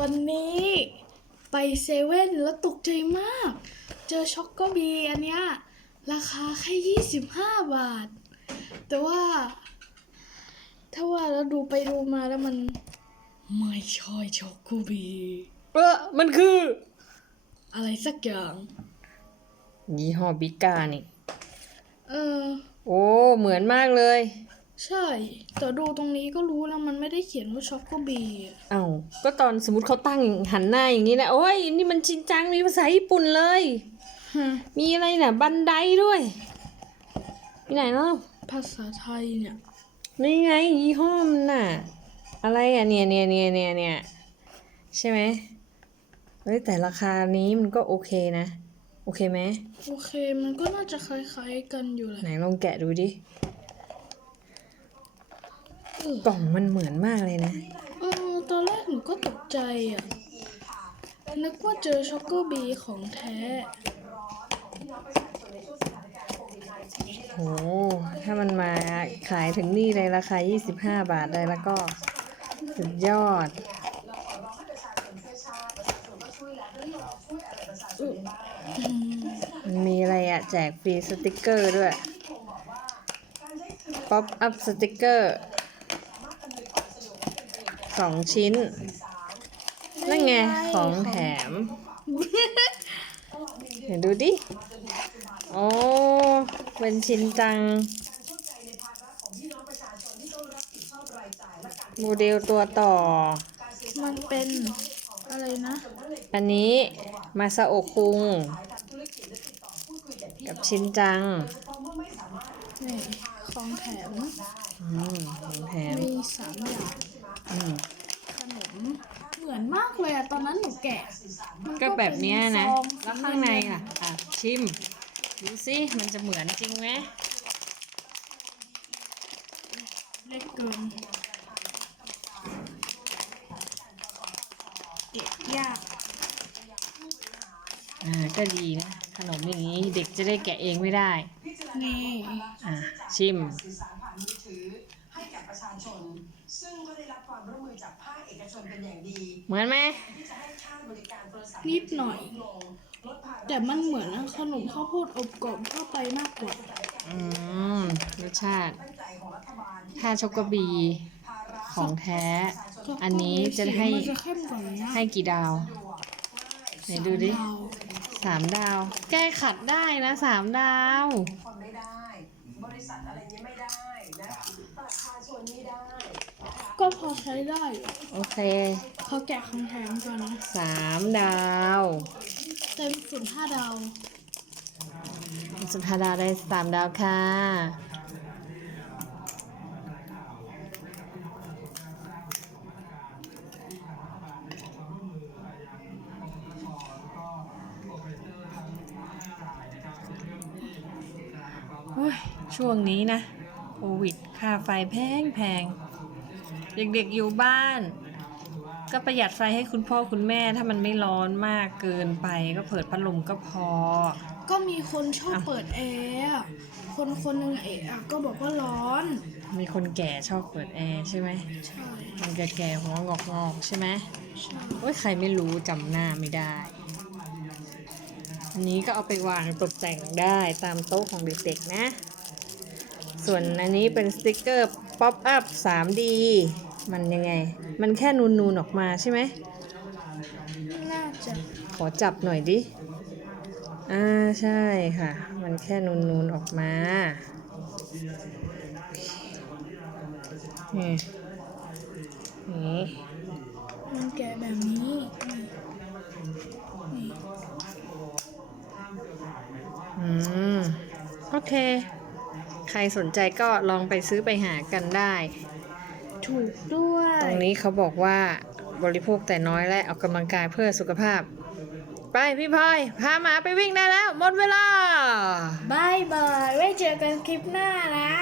วันนี้ไปเซเว่นแล้วตกใจมาก เจอช็อกโกบีอันเนี้ยราคาแค่ยี่สิบห้าบาท แต่ว่า ถ้าว่าเราดูไปดูมาแล้วมัน ไม่ใช่ช็อกโกบีเออมันคือ อะไรสักอย่าง ยี่ห้อบิกานี่ เออ โอ้ เหมือนมากเลย ใช่ แต่ดูตรงนี้ก็รู้แล้วมันไม่ได้เขียนว่าช็อกโกบีอะเอ้าก็ตอนสมมติเขาตั้งหันหน้าอย่างนี้แหละโอ้ยนี่มันชินจังมีภาษาญี่ปุ่นเลยฮะมีอะไรน่ะ บันไดด้วยมีไหนเนาะภาษาไทยเนี่ยนี่ไงยี่ห้อมันน่ะ อะไรอะเนี่ยเนี่ยเนี่ยเนี่ยเนี่ยใช่ไหมเฮ้ยแต่ราคานี้มันก็โอเคนะ โอเคไหมโอเคมันก็น่าจะคล้ายๆกันอยู่แหละไหนลองแกะดูดิ กล่องมันเหมือนมากเลยนะ เออตอนแรกหนูก็ตกใจอะ นึกว่าเจอช็อกโกบีของแท้โหถ้ามันมาขายถึงนี่เลยราคา 25 บาทได้แล้วก็ สุดยอด มันมีอะไรอะแจกฟรีสติกเกอร์ด้วย ป๊อปอัพสติกเกอร์ สองชิ้น นั่นไงของแถมเดี๋ยวดูดิ โอ้ เป็นชินจัง โมเดลตัวต่อ มันเป็นอะไรนะ อันนี้มาซาโอะคุง กับชินจัง นี่ของแถมอืมของแถมมีสามอย่าง อืม ขนม เหมือนมากเลยอะตอนนั้นหนูแกะ มัน ก็แบบเนี้ยนะเป็ซองแล้วข้างในล่ะอะ ชิม ดูสิมันจะเหมือนจริงไหมเล็กเกินเกะยากอ่าก็ดีนะ ขนมอย่างนี้เด็กจะได้แกะเองไม่ได้ นี่อะชิมสื่อสารผ่านมือถือให้แก่ประชาชน ซึ่งก็ได้รับความร่วมมือจากภาคเอกชนเป็นอย่างดีเหมือนไหมที่จะให้ค่าบริการโทรศัพท์นิดหน่อย ลงลดภาระแต่มันเหมือนขนมข้าวโพดอบกรอบทั่วไปมากกว่า อืมรสชาติ ตั้งใจของรัฐบาลที่ถ้าช็อกโกบีของแท้อันนี้จะให้ มันจะเข้มกว่านี้ให้กี่ดาวไหนดูดิ สามดาวสามดาว แก้ขัดได้นะสามดาว คนไม่ได้ บริษัทอะไรนี้ไม่ได้นะประชาชนไม่ได้ ก็พอ ใช้ได้อยู่โอเคพอแกะของแถมก่อนนะ สามดาว เต็มสุดห้าดาว สุธาดาได้สามดาวค่ะ โอ้ย ช่วงนี้นะ โควิด ค่าไฟแพงแพง เด็กๆอยู่บ้าน ก็ประหยัดไฟให้คุณพ่อคุณแม่ถ้ามันไม่ร้อนมากเกินไป ก็เปิดพัดลมก็พอ ก็มีคนชอบเปิดแอร์อะคนคนหนึ่งเอะอะก็บอกว่าร้อน มีคนแก่ชอบเปิดแอร์ใช่ไหมใช่คนแก่ๆหัวงอกๆใช่ไหมใช่โอ้ยใครไม่รู้จำหน้าไม่ได้อันนี้ก็เอาไปวางตกแต่งได้ตามโต๊ะของเด็กๆนะ ส่วนอันนี้เป็นสติกเกอร์ป๊อปอัพ 3D มันยังไง มันแค่นูนๆออกมาใช่ไหม น่าจะ ขอจับหน่อยดิ อ่าใช่ค่ะ มันแค่นูนๆออกมานี่นี่มันแกะแบบนี้นี่นี่อืม โอเค ใครสนใจก็ลองไปซื้อไปหากันได้ ถูกด้วย ตรงนี้เขาบอกว่าบริโภคแต่น้อยและออกกำลังกายเพื่อสุขภาพ ไปพี่พลอยพาหมาไปวิ่งได้แล้ว หมดเวลาบายบายไว้เจอกันคลิปหน้านะ